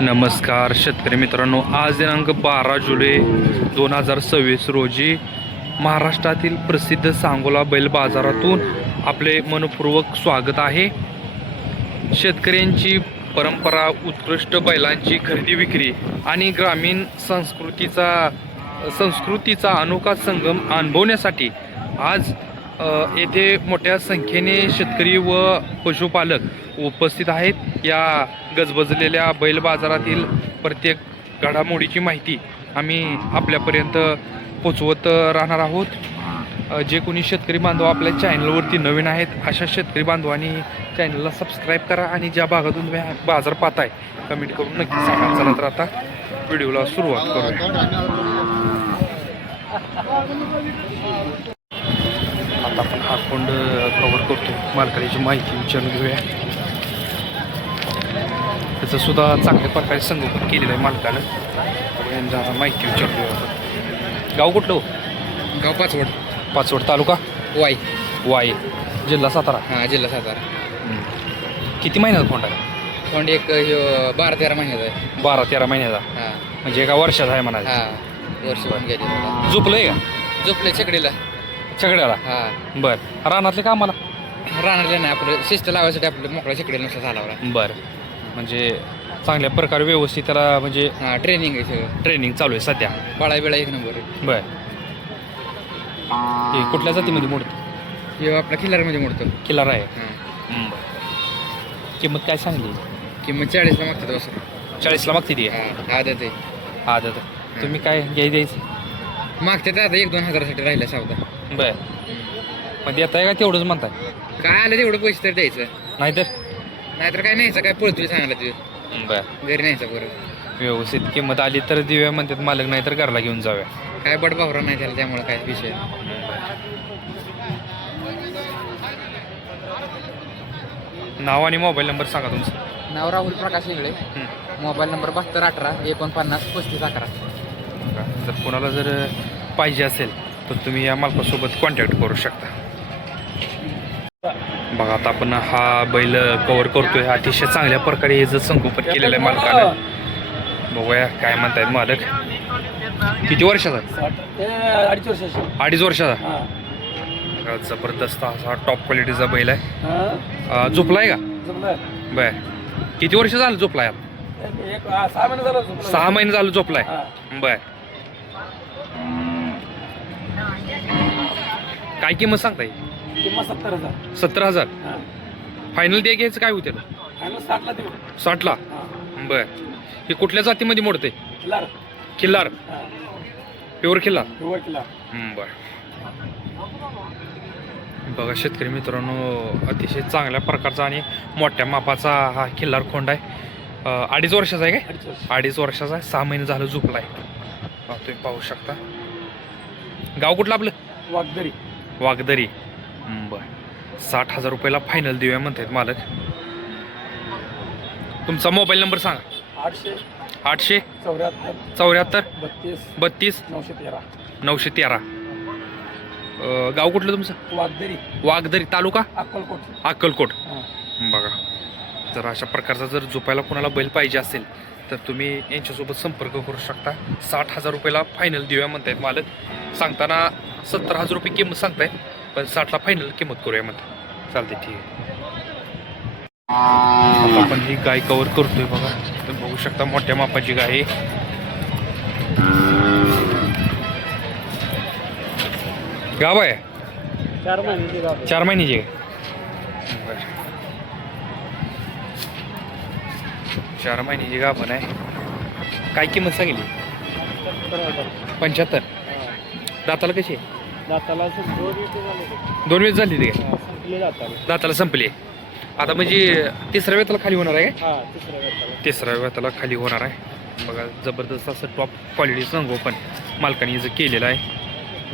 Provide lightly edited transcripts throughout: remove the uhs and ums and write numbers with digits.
नमस्कार शेतकरी मित्रांनो, आज दिनांक 12 जुलै 2026 रोजी महाराष्ट्रातील प्रसिद्ध सांगोला बैल बाजारातून आपले मनपूर्वक स्वागत आहे. शेतकऱ्यांची परंपरा, उत्कृष्ट बैलांची खरेदी विक्री आणि ग्रामीण संस्कृतीचा अनोखा संगम अनुभवण्यासाठी आज येथे मोठ्या संख्येने शेतकरी व पशुपालक उपस्थित आहेत. या गजबजलेल्या बैल बाजारातील प्रत्येक घडामोडीची माहिती आम्ही आपल्यापर्यंत पोचवत राहणार आहोत. जे कोणी शेतकरी बांधव आपल्या चॅनलवरती नवीन आहेत, अशा शेतकरी बांधवांनी चॅनलला सबस्क्राईब करा आणि ज्या भागातून तुम्ही बाजार पाहताय कमेंट करून नक्की सांगा. चला तर आता व्हिडिओला सुरुवात करूया. आता आपण हा कोंड कव्हर करतो, मालकाची माहिती विचारून घेऊया. त्याचं सुद्धा चांगल्या प्रकारे संगोपन केलेलं आहे मालकानं. यांना माहिती विचारून घेऊया. गाव कुठलं? गाव पाचवड. पाचवड तालुका वाई जिल्हा सातारा. हां, जिल्हा सातारा. किती महिन्याचा कोंड आहे? कोंड एक 12-13 महिन्याचा आहे. 12-13 महिन्याचा. हां म्हणजे एका वर्षाचा आहे म्हणायचं. हां, वर्ष पण गेले. झोपलंय का? झोपले छकडीला. सगळ्याला? हां. बरं. रानातले का आम्हाला राहणार नाही, आपलं शिस्त लावायसाठी आपलं मोकळ्या छकडीला नुसतं झाला. बरं. म्हणजे चांगल्या प्रकारे व्यवस्थित त्याला म्हणजे हां, ट्रेनिंग आहे सगळं. ट्रेनिंग चालू आहे सध्या. बाळा बिळा एक नंबर आहे. बरं. हे कुठल्या जातीमध्ये मोडतं? हे आपल्या खिल्लारमध्ये मोडतो. किल्लार आहे. हां. बरं. किंमत काय सांगली? किंमत 40ला मागतात वासर. 40ला मागते ती. हां, आदत आहे. हा दादा, तुम्ही काय द्यायचं? मागतात आता 1-2 हजारासाठी राहिला सावधा. बरं. मग देताय का तेवढंच म्हणताय? काय आलं तेवढं पैसे तर द्यायचं, नाहीतर काय न्यायचं, काय पळतोय सांगायला तुझं. बरं. घरी न्यायचं बरं. व्यवस्थित किंमत आली तर देऊया म्हणतात मालक, नाही तर घरला घेऊन जाऊया. काय बडबावरा नाही त्याला, त्यामुळे काय विषय. नाव आणि मोबाईल नंबर सांगा तुमचं. नाव राहुल प्रकाश इंगळे. Mobile number 7218-493511. जर कोणाला जर पाहिजे असेल तर तुम्ही या मालकासोबत कॉन्टॅक्ट करू शकता. बघा, आता आपण हा बैल कव्हर करतोय. अतिशय चांगल्या प्रकारे हे जर संगोपन केलेलं आहे मालकानं. बघूया काय म्हणतायत मालक. किती वर्षाचा? 2.5 वर्षाचा. जबरदस्त असा टॉप क्वालिटीचा बैल आहे. झोपलाय का? बर. किती वर्ष झालं झोपलाय? 6 महिने झालं झोपलाय. बर. काय किंमत सांगताय? 70,000. फायनल द्या घ्यायचं काय होते? 60ला. बर. हे कुठल्या जातीमध्ये मोडते? खिल्लार. प्युअर खिल्लार. बर. बघा शेतकरी मित्रांनो, अतिशय चांगल्या प्रकारचा आणि मोठ्या मापाचा हा खिल्लार खोंड आहे. 2.5 वर्षाचा आहे काय? 2.5 वर्षाचा आहे. 6 महिने झालं झोपला आहे. तुम्ही पाहू शकता. गाव कुठलं आपलं? वागदरी. बरं. 60,000 रुपयाला फायनल देऊया म्हणतात मालक. तुमचा मोबाईल नंबर सांगा. 874 32 913. गाव कुठलं तुमचं? वागदरी तालुका अक्कलकोट. बघा, जर अशा प्रकारचा जर झोपायला कोणाला बैल पाहिजे असेल तर तुम्ही यांच्यासोबत संपर्क करू शकता. 60,000 रुपयाला फायनल देऊया म्हणतायत मालक. सांगताना 70,000 रुपये किंमत सांगताय, पण 60ला फायनल किंमत करूया म्हणतात. चालते, ठीक आहे. आता आपण ही गाय कव्हर करतोय. बघा, तुम्ही बघू शकता मोठ्या मापाची गाय आहे. गाव आहे 4 महिन्याची. 4 महिन्याची गाव पण आहे. काय किंमत सांगितली? 75. दाताला कशी आहे? दोन वेळेस झाली ती काय? दाताला संपली. आता म्हणजे तिसऱ्या वेळेला खाली होणार आहे काय? तिसऱ्या वेळेला खाली होणार आहे. बघा, जबरदस्त असं टॉप क्वालिटी संगोपन मालकाने जर केलेलं आहे.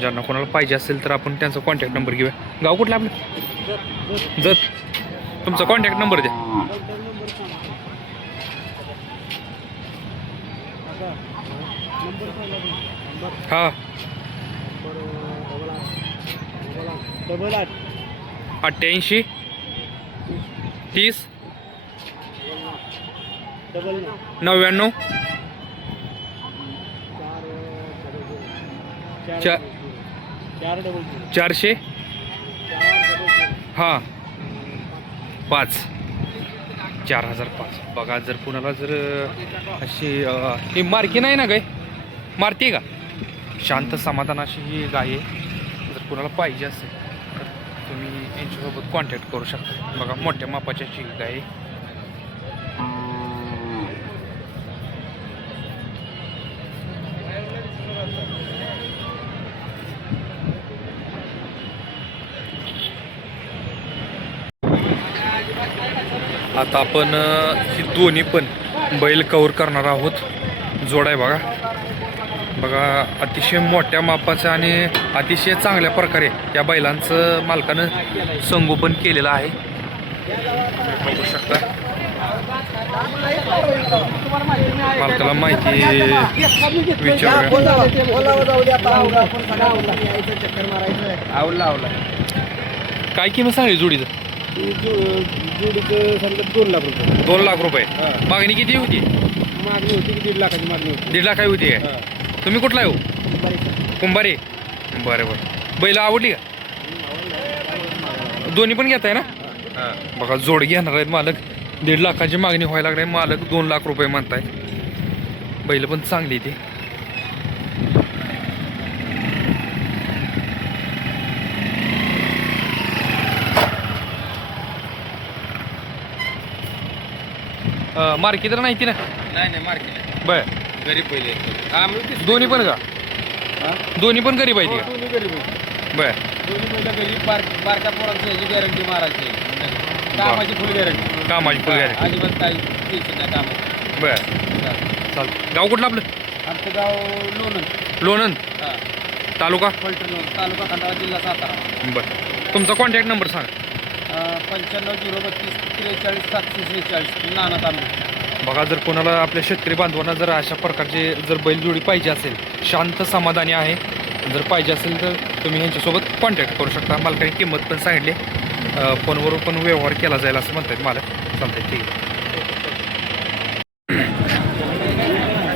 ज्यांना कोणाला पाहिजे असेल तर आपण त्यांचा कॉन्टॅक्ट नंबर घेऊया. गाव कुठलं आपलं? जत. तुमचा कॉन्टॅक्ट नंबर द्या. हां, 88 30 99 400 हां 5 4005. बघा जर कुणाला जर अशी ही मार्की नाही ना गाय, मारते का शांत समाधान अशी ही गाय आहे. जर कुणाला पाहिजे असेल तर तुम्ही यांच्यासोबत कॉन्टॅक्ट करू शकता. बघा मोठ्या मापाची अशी गाय आहे. आता आपण ही दोन्ही पण बैल कव्हर करणार आहोत. जोड आहे बघा. बघा अतिशय मोठ्या मापाचं आणि अतिशय चांगल्या प्रकारे या बैलांचं मालकानं संगोपन केलेलं आहे. तुम्ही बघू शकता. मालकाला माहिती विचारूया. काय किंमत सांगली जोडीचं? जोडीचं समजा 2 लाख रुपये. 2 लाख रुपये. मागणी किती होती? मागणी होती की 1.5 लाखाची मागणी होती. 1.5 लाख होती काय? तुम्ही कुठला आहे हो? कुंभारी. बरं बरं. बैल आवडली का? दोन्ही पण घेताय ना? बघा जोड घेणार आहेत मालक. 1.5 लाखाची मागणी व्हायला लागली. मालक 2 लाख रुपये म्हणतायत. बैल पण चांगली ती. मार्की तर नाही ती ना? नाही मार्केट बर. गरीब पहिले दोन्ही पण का? दोन्ही पण गरीब आहे ती का? दोन्ही गरीब आहे. बर. दोन्ही पहिलं गरीब बारक्या पोरांची ह्याची गॅरंटी मारायची. कामाची फुल गॅरंटी. कामाची फुल गॅरंटी. अजिबात काही टेन्शन नाही कामाची. बर. चालतं. गाव कुठलं आपलं? आमचं गाव लोणंद. लोणंद. हां. तालुका? फलटण तालुका खंडाळा जिल्हा सातारा. बरं. तुमचा कॉन्टॅक्ट नंबर सांगा. 95 032 43 746. नाना तांबे. बघा जर कोणाला आपल्या शेतकरी बांधवांना जर अशा प्रकारचे जर बैलजोडी पाहिजे असेल, शांत समाधानी आहे, जर पाहिजे असेल तर तुम्ही यांच्यासोबत कॉन्टॅक्ट करू शकता. मालकाने किंमत पण सांगितली. फोनवर पण व्यवहार केला जाईल असं म्हणतात मालक. चालतंय ठीक आहे.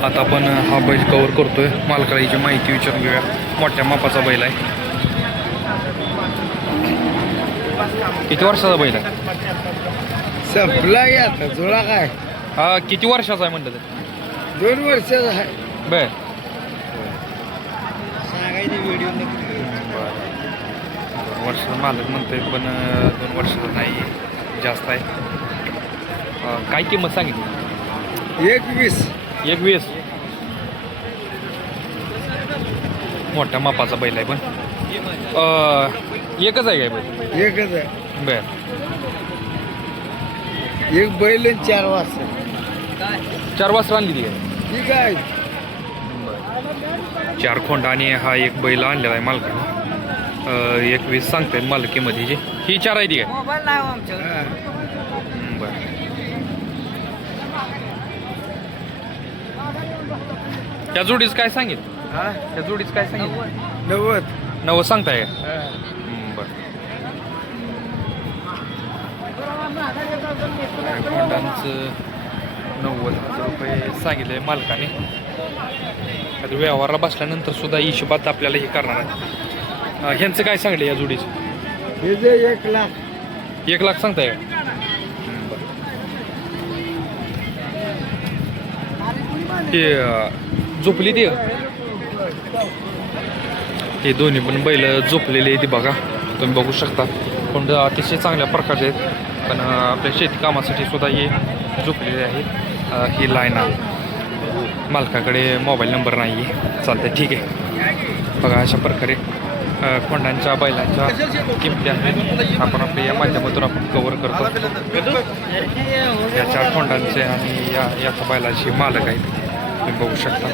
आता आपण हा बैल कव्हर करतोय. मालकाला याची माहिती विचारून घेऊया. मोठ्या मापाचा बैल आहे. किती वर्षाचा बैल आहे? संपला घ्या जोडा काय हा किती वर्षाचा आहे म्हणलं तर? 2 वर्षाचा आहे. बर. सांगायची व्हिडिओ 2 वर्षाचा मालक म्हणतोय पण 2 वर्षाचा नाही, जास्त आहे. काय किंमत सांगितली? 1.20. 1.20. मोठ्या मापाचा बैल आहे पण एकच आहे काय बैल? एकच आहे. बर. एक बैल आणि 4 वाजता. 4 वाजता आणली ती काय? ठीक आहे. 4 खोंडा आणि हा एक बैल आणलेला आहे मालकाने. 1.20 सांगतायत मालकीमध्ये. ही 4 आहे ती काय? मोबाईल नाही आमच्या. बरं. त्या जोडीच काय सांगित? त्या जोडीच काय सांगित? 90 सांगताय का? बरं. खोंडांचं 90,000 रुपये सांगितले मालकाने. आता व्यवहाराला बसल्यानंतर सुद्धा हिशोबात आपल्याला हे करणार आहे. ह्यांचं काय सांगले या जोडीचं? हे जे 1 लाख. 1 लाख सांगताय का? ते झोपली ती. हे दोन्ही पण बैल झोपलेले आहेत बघा. तुम्ही बघू शकता. पण अतिशय चांगल्या प्रकारचे आहेत. पण आपल्या शेती कामासाठी सुद्धा हे झोपलेले आहेत. ही लाईन मालकाकडे मोबाईल नंबर नाही आहे. चालतंय ठीक आहे. बघा अशा प्रकारे खोंडांच्या बैलांच्या किमती आहेत. आपण आपल्या या माध्यमातून आपण कव्हर करतो. या 4 खोंडांचे आणि याच्या बैलाची मालक आहेत. तुम्ही बघू शकता.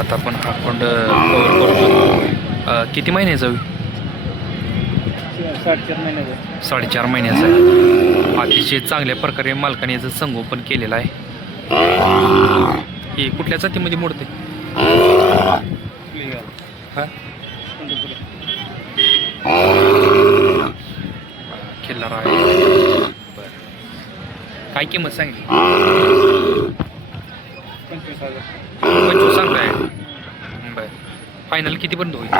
आता आपण हा खोंड कव्हर करतो. किती महिन्याचा? 4.5 महिन्याचा. 4.5 महिन्याचा आहे. अतिशय चांगल्या प्रकारे मालकाने याचं संगोपन केलेलं आहे. हे कुठल्या जातीमध्ये मोडते? हा खिल्लार आहे. बरं. काय किंमत सांगली? 25 सांगताय. बरं. फायनल कितीपर्यंत होईल?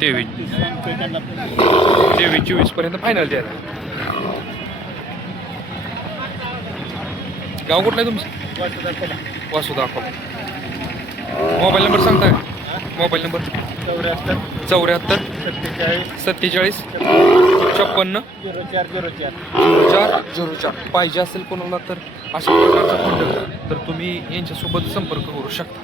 23-24 पर्यंत फायनल द्यायला. गाव कुठलं आहे तुमचं? वासुदा अकोला. मोबाईल नंबर सांगताय? Mobile number 74 47 56 0404. पाहिजे असेल कोणाला तर अशा प्रकारचा फंड तर तुम्ही यांच्यासोबत संपर्क करू शकता.